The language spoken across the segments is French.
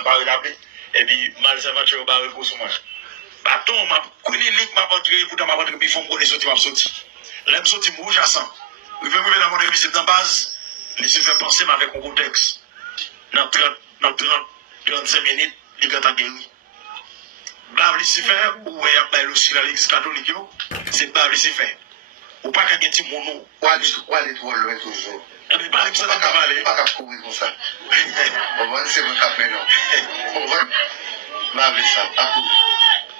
mal parlé d'appeler. Et puis, mal servante, au barré pour moi. Bâton, ma clinique, ma rentrée, pourtant ma rentrée, puis il faut me connaître sorti, ma sorti. L'aime sorti, rouge à sang. Je vais me dans mon visite en base, laissez faire penser avec un contexte. Dans 35 minutes, il est en guéri. Bah, Lucifer, ou il y a aussi la l'église catholique, c'est pas Lucifer. Ou pas qu'un petit mono. Ou aller trop loin toujours. Mais pas comme ça, dans le cavalier. Pas qu'à courir comme ça. On va c'est votre cap maintenant. On va laver ça, pas courir.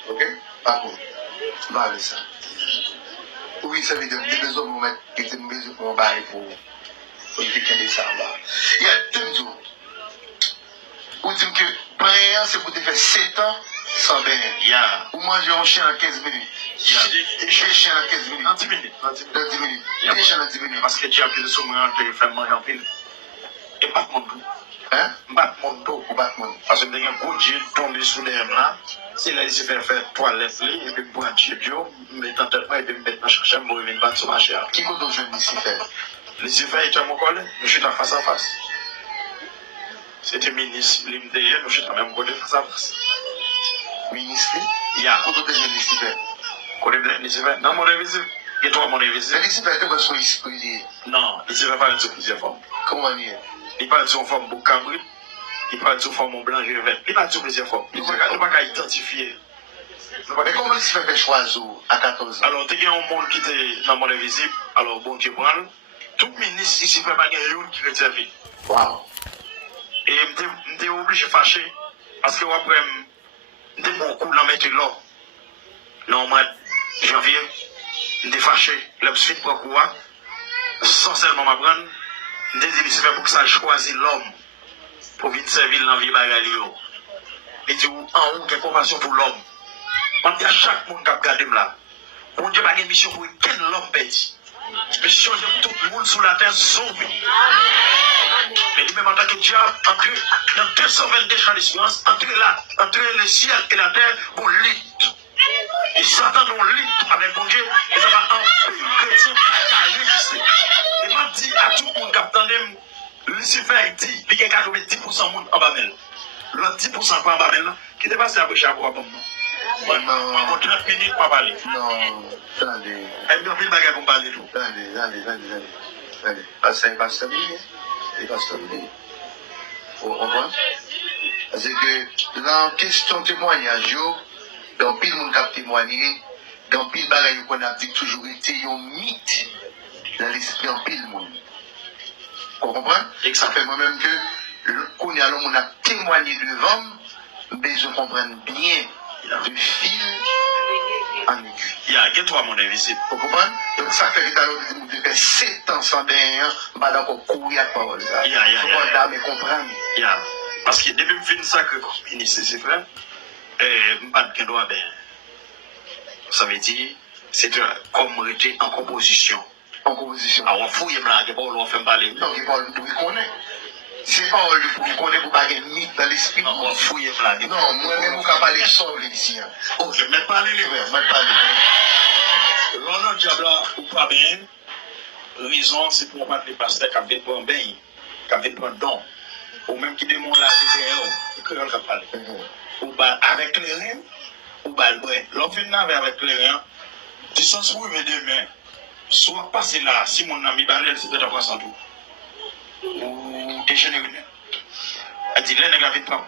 Ok? Pas courir. Laver ça. Oui, ça veut dire que des besoins pour mettre, qui étaient besoin pour barrer pour décaler ça en bas. Il y a deux jours. Vous dites que prière, c'est pour te faire 7 ans sans bain. Vous mangez un chien en 15 minutes. J'ai un chien en 15 minutes. En 10 minutes. Dans 10 minutes. J'ai chien en 10 minutes. Parce que tu as appelé sur moi, tu fais manger en pile. Et pas mon dos. Hein? Bat mon dos. Ou battre mon. Parce que il y a un gros Dieu tombé sous les là. C'est là, il se fait faire toilette, et puis pour un Dieu, mais dans le temps, il peut me mettre dans la chambre, il me battre sur ma chair. Qui compte au jeu de Lucifer? Lucifer est mon collègue, nous sommes face à face. C'était ministre, l'IMDE, nous sommes même côté face à face. Ministre? Il y a. Compte au jeu de Lucifer? Côté de Lucifer? Non, mon révisé. Et toi, mon révisé? Mais Lucifer, tu as son esprit. Non, Lucifer parle de plusieurs formes. Comment dire? Il parle de son forme pour cabri. Il parle de forme blanc et vert. Il parle de plusieurs formes. Il ne peut pas identifier. Mais comment Lucifer fait choisir à 14 ans? Alors, il y a un monde qui était dans le monde invisible. Alors, bon Dieu, prend. Tout ministre ici fait pas gagner qui réserve. Wow. Et je suis obligé de fâcher. Parce que après, je suis bon coup dans mettre là. Dans le mois de janvier, je suis fâché. Je suis pour quoi? Sans seulement m'apprendre. Je suis pour que ça choisisse l'homme. Pour vite servir dans la vie bagalio. Et dit en haut, quelle compassion pour l'homme. On dit à chaque monde qui a regardé là. Bon Dieu n'a pas de mission pour quel l'homme pète. Mission de tout le monde sur la terre sauvé. Mais lui-même en tant que diable, entre dans 222 champs d'espérance, entre le ciel et la terre, on lit. Et Satan on lit avec mon Dieu, et ça va en plus chrétien à résister. Et m'a dit à tout le monde qui a entendu, Lucifer dit, il y a 90% de monde en Babel. L'autre 10% pas en Babel, qui est passé à prêcher à quoi pour moi? Moi, 30 minutes pour parler. Non, attendez. Elle m'a fait le bagage pour parler tout. Attendez. Pasteur Billy. C'est Pasteur Billy. Vous comprenez? Parce que dans la question témoignage, dans pile monde qui a témoigné, dans pile bagaille qu'on a dit toujours été un mythe dans l'esprit en pile monde. Vous comprenez? Et ça fait moi-même que qu'on y a l'homme, on a témoigné devant, mais je comprends bien le fil en aigu. Il y a que toi, mon invisible. Vous comprenez? Donc ça fait que tu fais 7 ans sans bain, pas d'accord courir à parole. Il y a. Mais comprendre. Il y a. Parce que depuis que je finis ça, que comme ministre, c'est vrai, je ne pas de droit, ça veut dire, c'est comme rester en composition. En composition. Alors, on fouille là, que on fait parler. Non, que Paul pour connaître. C'est pas pour connaître pour pas gagner mythe dans l'esprit. Non, on fouille là. Non, moi-même, vous ne parler sauve ici. Ok, mais parlez les verts, mais parlez. L'honneur diable ou pas bien, raison, c'est pour pas les pasteurs qui viennent pour un bain, qui viennent pour un don, ou même qui demandent la vie et que l'on va parler. Ou avec les reins, ou le brin. L'on fait avec les reins, distance où il veut demain, soit passer là, si mon ami balèze, c'est de la façon tout. Ou déjeuner. Elle dit, les nègres viennent pas.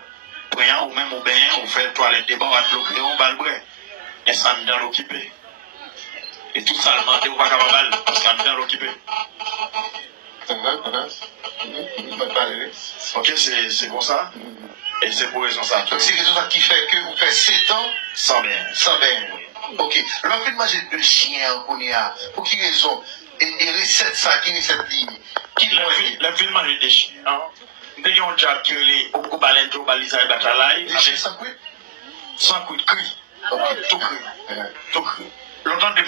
Priant, ou même au bain, on fait toilette, débat, on l'eau, on va le brin. Et ça, on dans l'occupé. Et tout ça, le menté ou pas capable, parce qu'on est dans l'occupé. Ok, c'est pour ça. Et c'est pour raison ça. Donc c'est raison ça qui fait que vous faites 7 ans sans bien. Sans bien. Ok. Alors, faites manger 2 chiens qu'on y a. Pour qui raison? Et recette ça, qui recette ligne? Qui le film manger des chiens. Nous avons un job qui est au balento, balisa et batalaï. Des chiens sans quoi? Sans coup de cri. Ok, tout cri. Tout cri. Longtemps de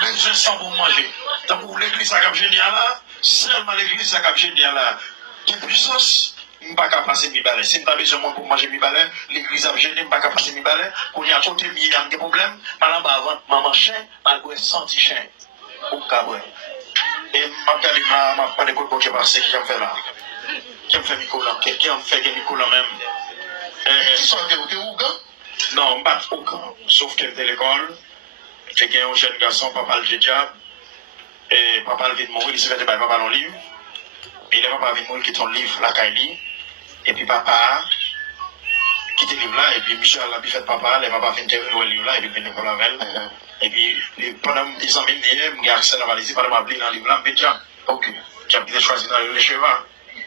besoin sans pour manger. Donc pour l'église à Cap Génial là, seulement l'église à Cap Génial là, qui est puissance, je ne peux pas passer mi balai. Si je n'ai pas besoin pour manger mi balai, l'église à Génial, je ne peux pas passer mi balai. Pour y a côté il y a des problèmes, maman avant maman chien, elle senti chien. Au cabouin. Et ma regardé ma pas de côté qui est passé qui a fait là. Qui a fait Nicolas, qui a fait Nicolas même. sortait au Ougan? Non, pas aucun. Sauf qu'elle était à l'école. J'ai un jeune garçon, papa le diable. Et papa le vient de mourir, il s'est fait par papa dans le livre. Et le papa vient de mourir qui est un livre, la Kaili. Et puis papa quitte le livre là. Et puis Michel a fait papa, le papa vient de le livre là. Et puis il vient de la elle. Et puis pendant 10 ans, il y a accès à la valise, pas de m'appeler dans le livre là, mais déjà. Ok. J'ai choisi dans le cheval.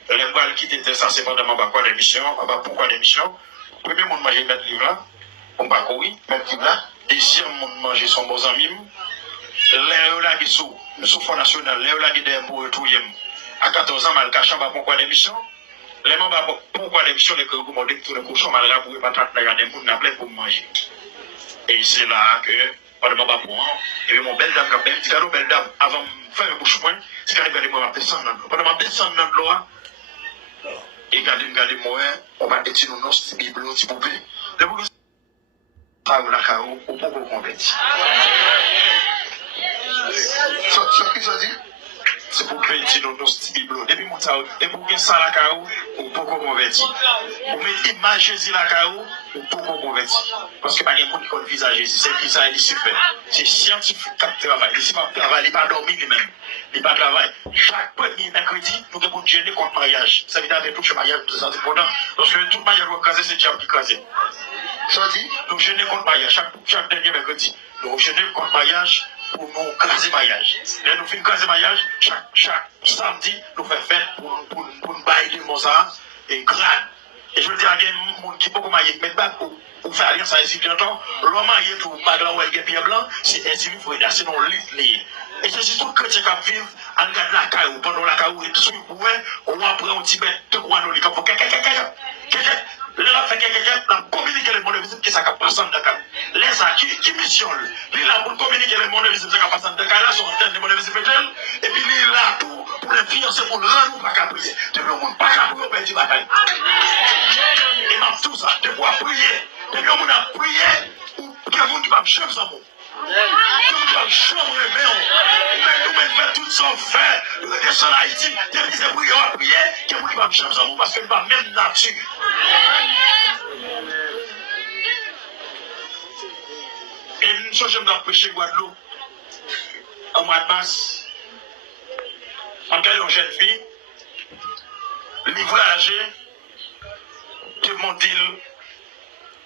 Les balles qui étaient ça, c'est pendant ma quoi d'émission. Pourquoi l'émission? Premier monde manger mettre livre là. On va courir, mettre livre là. Deuxième monde manger son beau ami. Les là qui sont sous Fonds national, les là qui sont pour tout à 14 ans, mal caché, pourquoi l'émission? Les membres pourquoi l'émission, les cours de tout le cochon, mal là pour pas regarder les gens pour manger. Et c'est là que, pendant ma pour et mon belle dame, belle dame, avant de faire un bouche-point, c'est quand il m'a descendu. Pendant ma descendre dans l'eau, et regardez-moi, on va étudier nos Bible, s'il vous plaît. Le bouc, ça ou la carreau, ou pour qu'on convertit. Ce qui se dit? C'est pour que étudier nos Bible. Depuis mon temps, et pour que ça la carreau, ou pour qu'on convertit. Pour mettre l'image Jésus la carreau, ou pour qu'on convertit. Parce que pas de monde qui connaît le visage Jésus, c'est le visage, il se fait. C'est scientifique qui travaille. Il ne pas travailler, il ne pas dormir lui-même. Il ne pas travailler. Chaque premier mercredi, nous devons jeûner contre le mariage. Ça veut dire avec tout le mariage, c'est important. Parce que tout le mariage doit caser, c'est le diable qui crase. Ça dit, nous jeûner contre le mariage, chaque dernier mercredi. Nous jeûner contre le mariage pour nous craser le mariage. Là, nous faisons craser le mariage, chaque samedi, nous faisons fête pour nous bailler de Mozart et grade. Et je veux dire, il y a des gens qui ne peuvent pas marier, mais pas pour faire rien, ça existe longtemps. L'homme marié, tout, madame ou elle pied blanc, c'est insuffisant, il faut aider, sinon l'île. Et c'est tout chrétien qui vivent en regardant la caillou, pendant la caillou, et tout ce qui pourrait, on va prendre un petit bête de quoi nous, les cap, là, fait quelqu'un, communiquer les mondes visibles qui s'est passé dans le cas. Les ça, qui mission, lui, là, pour communiquer les mondes visibles qui s'est passé dans le cas, là, sont en termes de mondes visibles, et puis lui, là, tout, pour les fiancer, pour le rendre, pas qu'à prier. Depuis le monde, pas qu'à prier, on perd du bataille. Et dans tout ça, de pouvoir prier, depuis le monde a prié, ou que le monde va me chercher ça, bon. Nous va chambre mais nous même tout ça fait, nous descendons en Haïti, depuis ces prières à prier, que nous va me chercher ça, parce que nous va même nature. Et une chose, j'aime prêcher Guadeloupe, en mois de mars, en cas de jeune fille, les voyager, que mon deal,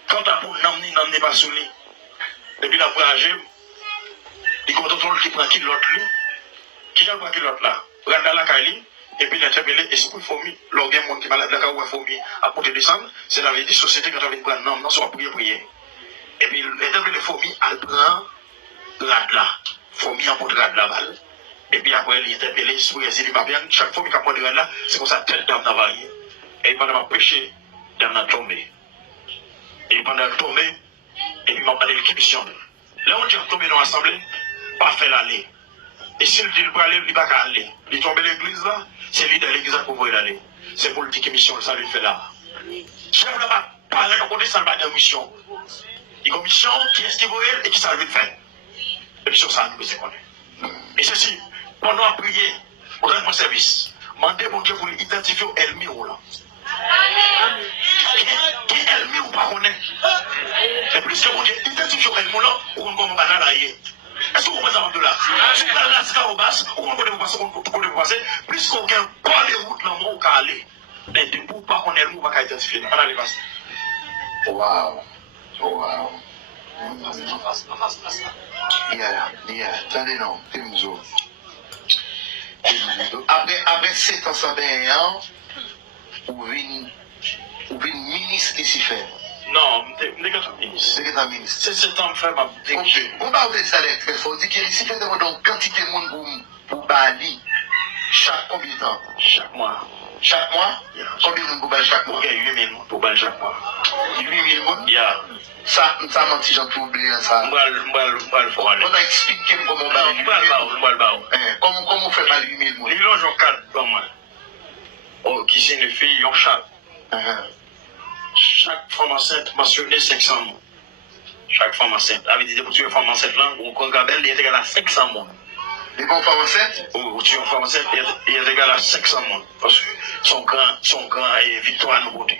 quand t'as pour n'emmener pas sous lit. Et puis la voyager, il contrôle qui prend qui l'autre lui, qui j'en prend qui l'autre là, regarde dans la caille, et puis l'interpeller, et c'est pour fourmi, l'organe monde qui est malade, la caille ou fourmi, à côté descendre, c'est la vie société quand on vient prendre non, soit prier. Et puis l'interpeller fourmi, elle prend rad là, fourmi en mode rad là balle. Et puis après, il interpelle, il va bien, chaque fourmi qui a pris rad là, c'est comme ça, tête d'âme n'a varié. Et pendant ma péché, d'âme n'a tombé. Et pendant la tombée, et puis m'a parlé de l'équipe. Là, on dit tomber dans l'assemblée, pas faire l'aller. Et s'il dit pour aller, il ne va pas aller. Il tombe l'église là, c'est lui de l'église pour pouvoir aller. C'est pour le dire que mission, ça lui fait là. Chef là-bas, pas de côté, ça ne va pas de mission. Il y a une mission qui est estivée et qui ça lui fait. La mission, ça nous besoin. Et ceci, pendant à prier, pour rendre mon service, mandez mon Dieu pour identifier l'ennemi là. Qui est l'ennemi ou pas qu'on est? Et plus que mon Dieu, identifier l'ennemi là, ou on va batailler. Est-ce que vous comprenez là? Si vous allez là, au bas, ou on peut passer, plus qu'on gagne pas les routes là, on va aller. Mais de pour pas qu'on ait l'ennemi, on va identifier. On va aller passer. Wow. Attendez, non, après 7 ans, ça fait un an, ou une ministre ici fait. Non, c'est ministre. C'est 7 ans, frère, m'a dit. On va vous salaire très fort. On dit qu'ici fait donc quantité de monde pour Bali. Chaque combien de temps? Chaque mois. Chaque mois? Combien de monde pour Bali chaque mois? 8 000 pour Bali chaque mois. 8 000 monde? Yeah. Ça m'a dit, j'en peux oublier ça. On va le faire. On va expliquer comment on va le comment on fait Bali 8 000 monde? Les gens ont 4 dans moi. Qui signifie, ils ont chaque. Chaque femme enceinte mentionnait 500 mots. Chaque femme enceinte. Avec des pour tuer une femme enceinte là, ou quand Gabel, il est égal à 500 mots. Les bonnes femmes enceintes? Ou tuer une femme enceinte, il est égal à 500 mots. Parce que son grand victoire nous beauté.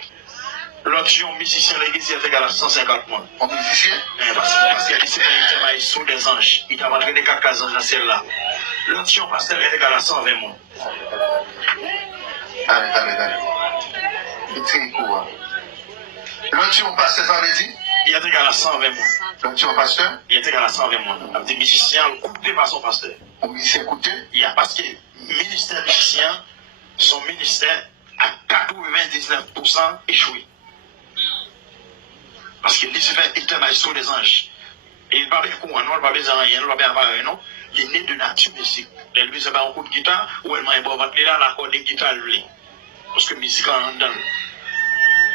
L'autre musicien, l'église est égal à 150 mois. Un musicien? Parce qu'il a dit qu'il travaille sous des anges. Il t'a entraîné 4 anges dans celle-là. L'autre pasteur est égal à 120 mois. Allez. C'est court. L'autre pasteur, ça veut dire? Il est égal à 120 mois. L'autre pasteur? Il est égal à 120 mois. Des musiciens coupés par son pasteur. Un musicien coupé? Il y a parce que le ministère musicien, son ministère a 99% échoué. Parce que Lucifer est un maestro des anges. Et il ne parle pas de quoi, non, il ne parle pas de rien, il ne parle pas de non. Il est né de nature musique. Il lui a un coup de guitare, ou elle m'a un bon ventre là, l'accord de guitare, lui. Parce que la musique en dedans.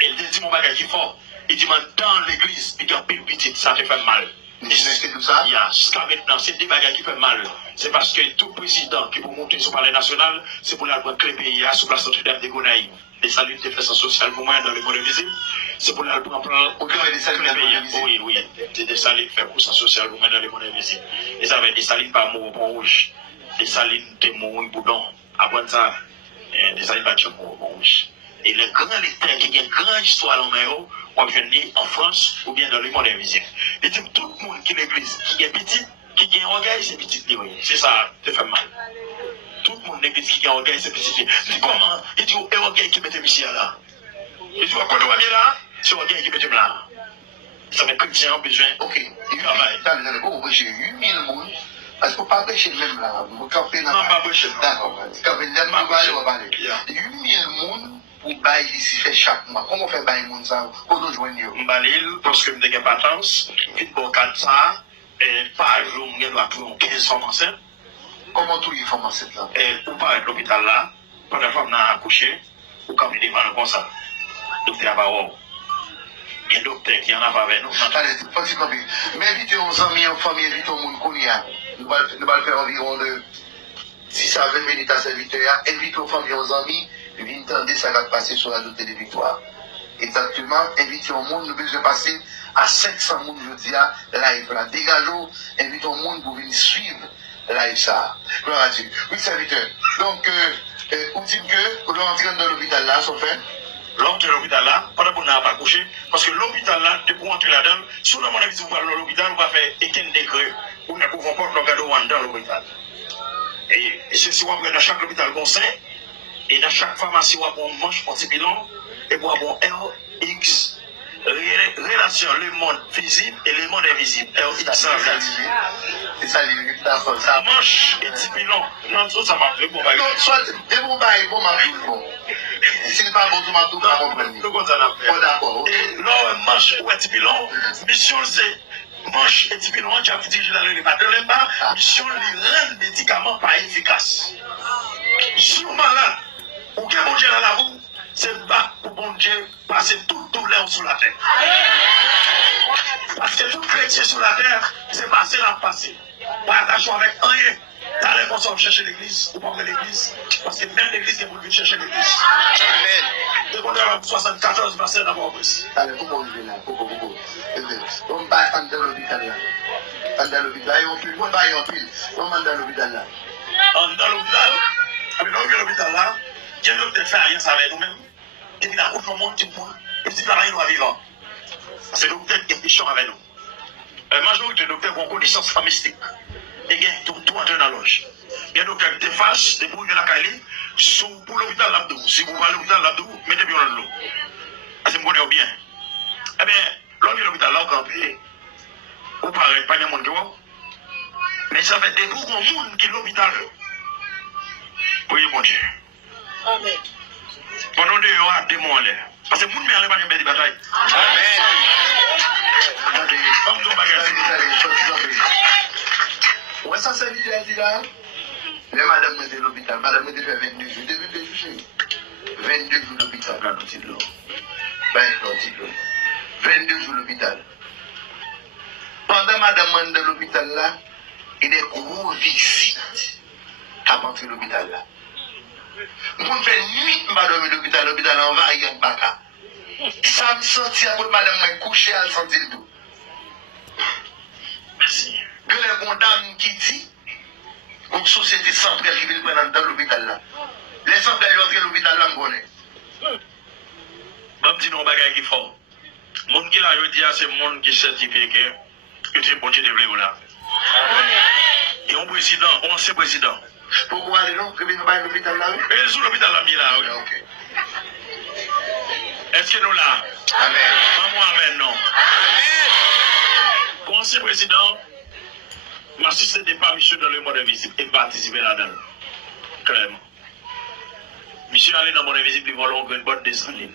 Il dit mon bagage qui est fort. Il dit, dans l'église, il y a un peu petit, ça te fait mal. C'est tout ça? Jusqu'à maintenant, c'est des bagages qui fait mal. C'est parce que tout président qui peut monter sur le palais national, c'est pour aller créer le pays sur place Notre-Dame de Gonaïve. Des saluts de défense sociale pour moi dans le monde visible. C'est pour aller prendre au cœur des saluts de pays. Oui. C'est des salines fait pour ça social pour moi dans le monde visible. Et ça va être des salines par mot rouge. Des salines de mot boudon. Après ça, des salines par mot rouge. Et le grand lecteur qui a une grande histoire en Méro, on vient en France ou bien dans le monde invisible. Et tout le monde qui est l'église, qui est petit, qui a un orgueil, c'est petit. C'est ça, ça fait mal. Tout le monde l'église qui a un orgueil, c'est petit. Il dit comment? Il dit, un orgueil qui mette ici là. Il dit, quand on va bien là, c'est un orgueil qui mette là. Ça fait chrétien, besoin. Ok. Il y a 8000 monde. Parce qu'on ne peut pas prêcher même là. Vous campez là. Non, pas prêcher. D'accord. Campez là, on va parler. 8000 monde. Pour bailler ici fait chaque mois. Comment on fait bailler mon ça? Pour nous joindre? M'balil, parce que j'ai patence, vite pour 400, et par jour, je dois trouver 15 femmes enceintes. Comment tous les femmes enceintes là? Et pour parler de l'hôpital là, quand la femme n'a accouché, ou quand il est devant comme ça, docteur va voir. Il y a un docteur qui en a pas avec nous. Allez, faut s'y camper. Mais invitez aux amis, aux familles, invitez au monde qu'on y a. Nous allons faire environ de 10 à 20 minutes à serviteur. Invitez aux familles, aux amis. Puis entendre ça va passer sur la route de victoire. Exactement, invitez au monde, nous besoin passer à 500 personnes, je dis, live là. Dégageons, invitez au monde pour venir suivre live ça. Gloire à Dieu. Oui, serviteur. Donc, on dit que, on est entré dans l'hôpital là, ça fait. L'entrée de l'hôpital là, pendant qu'on n'a pas couché, parce que l'hôpital là, tu peux entrer là-dedans, sous la monnaie, si vous parlez de l'hôpital, on va faire éteindre des creux, ou ne pouvons pas le garder dans l'hôpital. Et ceci, on va dans chaque hôpital conseil. Et dans chaque pharmacie, on a un manche pour bilan et pour avoir RX, relation, le monde visible et le monde invisible. RX, c'est ça, ça manche et petit bilan. Non, ça m'a fait bon. Non, soit, des bons bails, bon, ma vie, bon. Si ce n'est pas bon, tu m'as tout pas compris. Oh, d'accord. Et là, manche ou petit bilan, mission c'est manche et petit bilan, tu as dit que je l'ai pas de l'emba, mission les rendre médicaments pas efficaces. Si vous malade, ou que bon Dieu dans la roue, c'est bas pour bon Dieu passer toute douleur sur la terre. Parce que tout chrétien sur la terre, c'est passer la passé. Pas attention avec rien. T'as les consommes chercher l'église, ou pas l'église, parce que même l'église est pour venir chercher l'église. Amen. De bon Dieu, 74 passés d'abord plus. Allez, pourquoi on est là? Pourquoi? On va dans l'hôpital là. Dans l'hôpital, on va y en pile. On va dans l'hôpital là. Dans l'hôpital, avec l'hôpital là, il y a un docteur qui fait rien avec nous-mêmes. Et puis, la route, on monte, et puis, la rien, nous vivant. C'est le docteur qui est méchant avec nous. La majorité des docteurs ont connaissance familistique. Et bien, tout entre dans la loge. Il y a un docteur qui te fâche, des bouilles de la Cali, pour l'hôpital Labdou. Si vous allez à l'hôpital Labdou, mettez bien dans l'eau. Parce que vous connaissez bien. Eh bien, l'on est l'hôpital là, on campé. Vous parlez pas de monde qui voit. Mais ça fait des gros monde qui est l'hôpital. Oui, mon Dieu. Amen. Pendant deux heures, des mois là. Parce que le monde ne pas de bataille. Amen. Ouais, ça c'est dit là. Les madame était à l'hôpital. Madame était fait 22 jours. 22 jours. 22 jours d'hôpital. 22 jours d'hôpital. Pendant madame est dans l'hôpital là, il y a des gros visites à partir de l'hôpital là. Moun fait nuit madame de l'hôpital en va y a baka. Ça me sentit à madame m'a couché à sentir le dos. Merci. Que les bons dames qui dit, une société centrale qui vient prendre dans l'hôpital là. Les centrales qui entrent dans l'hôpital là, on connaît. Bon, dis non, bagay qui fort. Monde qui l'a dit, c'est le monde qui certifie que tu es bon Dieu de là. Et un président, un ancien président. Pourquoi aller non? Que nous pas l'hôpital là? Et sous l'hôpital là, oui. Ok. Est-ce que nous là? Amen. Maman, amen, non. Pour ancien président, m'a assisté des pas monsieur dans le monde invisible et participer là-dedans. Clairement. Monsieur allé dans le monde invisible, il vole une bonne descendine.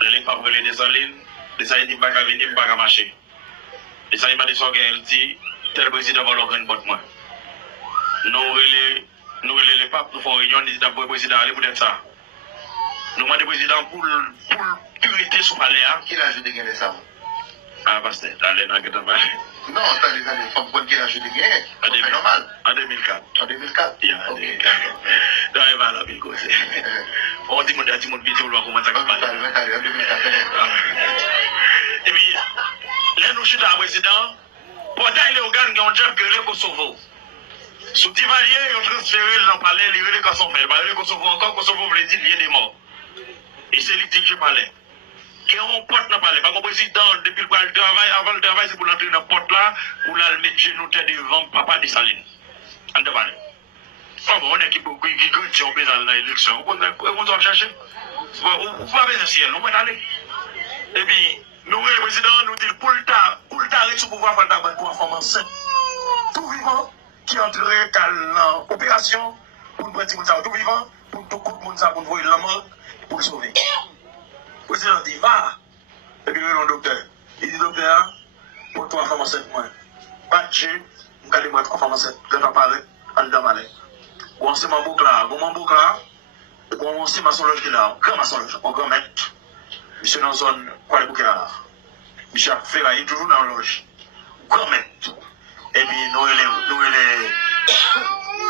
Les pas brûler des salines, les salines ne pas venir, ne pas marcher. Les salines m'a dit ça qu'elle dit, tel président va leur une bonne main. Nous les papes, nous faisons réunion, nous disons d'abord président, allez pour être ça. Nous demandons au président pour purité sous palais. Qui l'a ajouté gagner ça? Ah, pasteur, allez, n'a pas parlé. Non, attendez, il faut prendre qui l'a ajouté gagner. C'est normal. En 2004. En 2004? Oui, en 2004. Dans les valeurs, il cause. On dit, mon vidéo, on va commencer à parler. En 2004. Et puis, là, nous chutons à président, pendant les organes qui ont déjà gueulé Kosovo. Sous Tivalier, ils ont transféré dans le palais, ils ont les Kosovo. Le Kosovo encore, Kosovo voulait dire qu'il y a des morts. Et c'est lui qui je parlais. Qui ont porte dans le palais. Par contre, le président, depuis le travail, avant le travail, c'est pour l'entrer dans la porte là, pour la mettre genoux devant papa de Saline. En devant. On est qui qui ont besoin de l'élection. On va chercher. On va venir ciel, on va aller. Et puis, nous, le président, nous dit pour le temps, sous pouvoir faire d'abord pour une femme enceinte. Tout vivant qui entrerait dans l'opération pour nous prendre tout vivant, pour tout le monde pour voir la mort, pour le sauver. Le président dit va. Et puis, le docteur. Il dit docteur, pour toi, femme enceinte, moi. Pas de Dieu, vous allez moi 3 femmes enceintes. Quand j'apparais, en dedans, malais. On sait ma boucle là, et on sait ma sonloge qui est là, grand ma sonloge, on grand mètre. Monsieur dans la zone, quoi les bouquets là? Monsieur a fait là, il est toujours dans la loge. Grand mètre. Et puis, nous, les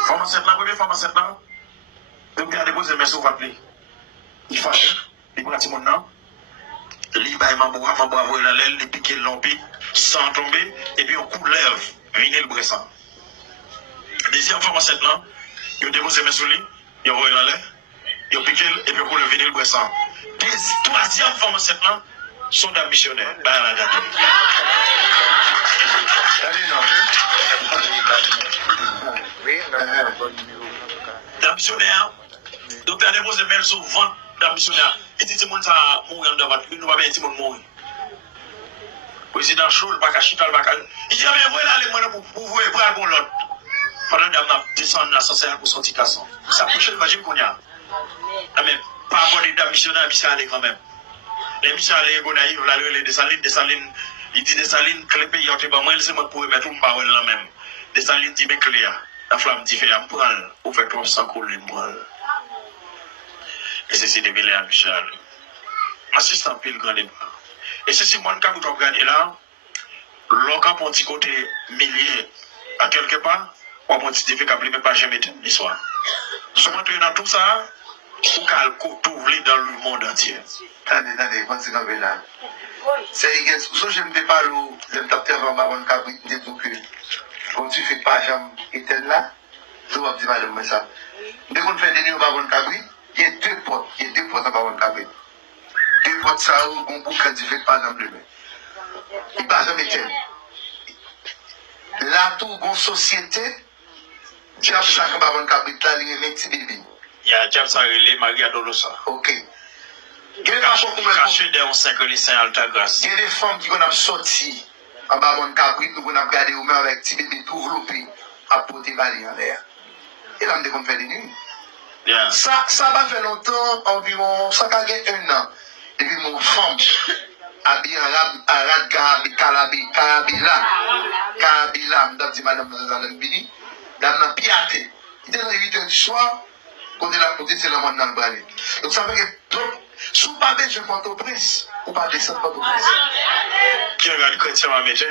femmes enceintes là, première femme enceinte là, de me garder poser mes sous rappelés. Il fâche, il prend un petit monde là. Il va ma bravo la l'aile, il pique l'empire, sans tomber, et puis on coup de lèvre, venez le bressan. Deuxième femme enceinte là, il a déposé mes sous lui, il a envoyé la l'aile, il a piqué, et puis on le venez le bressan. Troisième femme enceinte là, sont des missionnaires. Bah la date. Des missionnaires, donc il a déposé mes sous ventre des missionnaires. Et si tout le monde ça mourir dans votre vie, nous va bien tout le monde mourir. Président Choul, pas qu'à chita, pas qu'à. Il dit, mais voilà les moyens pour vous et pour aller pour l'autre. Pendant que je descends dans l'ascenseur pour sortir casson. Ça couche le vagin qu'on y a. Mais pas avoir des missionnaires, mais ça allait quand même. Les missionnaires, les gonaïs, les Dessalines, il dit Dessalines, que les pays ont été pas moi, c'est moi pour mettre une parole là même. Dessalines dit, mais clair, la flamme dit, fait un poil, ou fait 300 coups les moelle. Et c'est des belles à Michel. Assistant pile grand débat. Et c'est moi qui vous regardez là, l'on a un petit côté millier à quelque part, ou un petit défi qui n'a pas jamais été l'histoire. Si on entre dans tout ça, on a tout dans le monde entier. Attendez, quand c'est comme là. C'est ce que je me parle, le docteur va m'avoir un cabri de tout que, quand tu fais pas jamais éteindre là, je vais dire madame ça. Dès qu'on fait des nuits, on va avoir un cabri. Il y a 2 portes, à Baron Cabri. 2 portes, ça, on peut crédit fait par exemple. Il ne va jamais être. Là, tout, une société, diable ça, quand Baron Cabri, là, il y a un petit bébé. Il y a diable ça, il est Maria Dolosa. Ok. Il y a des femmes qui caché dans 5 lycéens Alta Grace. Il y a des femmes qui ont sorti à Baron Cabri, nous avons gardé au mains avec petit bébé tout enveloppé à porter balai en l'air. Et là, on fait des nuits. Yeah. Ça va faire longtemps, environ, ça a gagné 1 an. Et puis mon femme, habillée Arad Karabila, madame dit madame Nazalem Bini, dame piaté. Il était dans les 8 h du soir, quand elle a côté, c'est le monde dans le balai. Donc ça veut dire que, si vous ne pouvez pas Port-au-Prince, ou pas descendre Port-au-Prince. Qui regarde le chrétien à mettre?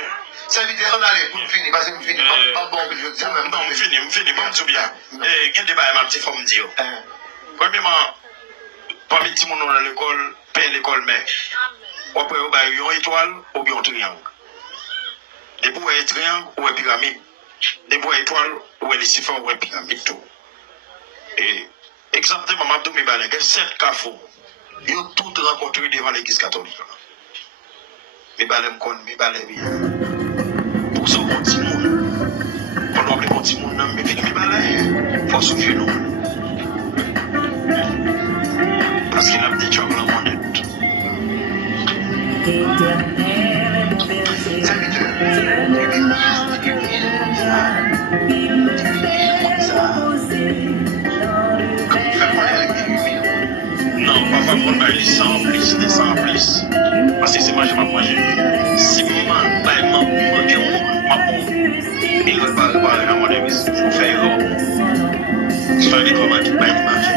Ça veut dire qu'on allait pour finir, parce que je finis pas bon, je dis même. Non, je finis, bon, tout bien. Et quel débat est ma petite femme dit? Premièrement, parmi les petits gens dans l'école, paye l'école, mais après, on a une étoile ou bien un triangle. Des pour un triangle ou une pyramide. Des pour une étoile ou un chiffre ou une pyramide. Et exactement, je vais vous dire 7 carrefours Ils ont tout rencontré devant l'église catholique. Mais balem kon, mais balem bien. Pour ça, mon petit monde. Pendant que mon petit monde, mais vite, mais balem. Faut souffrir nous. Parce qu'il a des jobs dans mon net. Non, pas prendre ma liste sans plus, des sans plus. Parce que c'est moi, je vais pas manger. Si maman, maman, ma pauvre, il ne va pas parler dans mon église. Il faut faire l'eau. Je fais des commandes qui paye manger.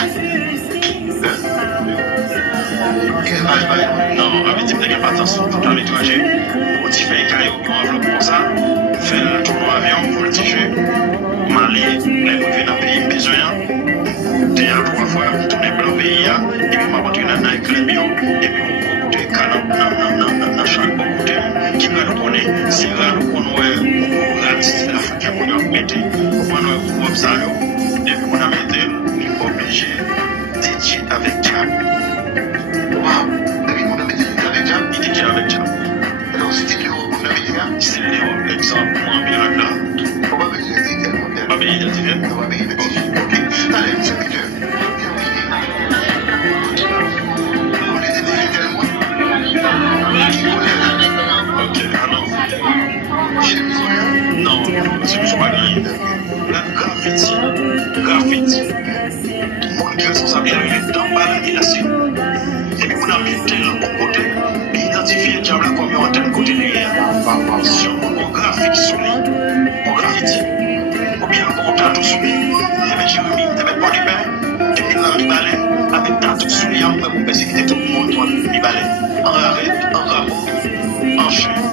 Non, avec des petits attention, tout à l'étranger. Pour tu fais un caillou, une enveloppe pour ça. Faire le tour d'avion pour le t-shirt. M'aller, les revenus dans le pays, besoin. Deux à trois fois, tourner dans le pays, et puis m'a montré dans le club, et puis on côté canon, dans chaque côté, qui va nous connaître, c'est là nous connaissons, l'artiste africain, on a mis, on a mis ça, et puis on a mis, obligé d'étudier avec Diable. Wow, David, on a mis avec Diable. Il était avec Diable. Alors, c'était Léo, on a mis c'est Léo, l'exemple, moi, miracle là. On va venir identifier. On va venir identifier. On va venir identifier. Ok. Allez, serviteur. On les identifie tellement. Ok, alors. J'ai mis rien. Non, c'est plus pas rien. La graffiti. Mon Dieu, ça s'appelle dans balade, il a su. Et puis, on a mis tel bon côté, identifié le diable comme un tel côté de l'hier. Sur mon graffiti sur lui, mon graffiti. Ou bien mon tatou sur lui, il y avait Jérémy, il y avait pas de pain, et puis là, il balait, avec tatou sur lui, après, pour persécuter tout le monde, il balait. En arrêt, en rabot, en chien.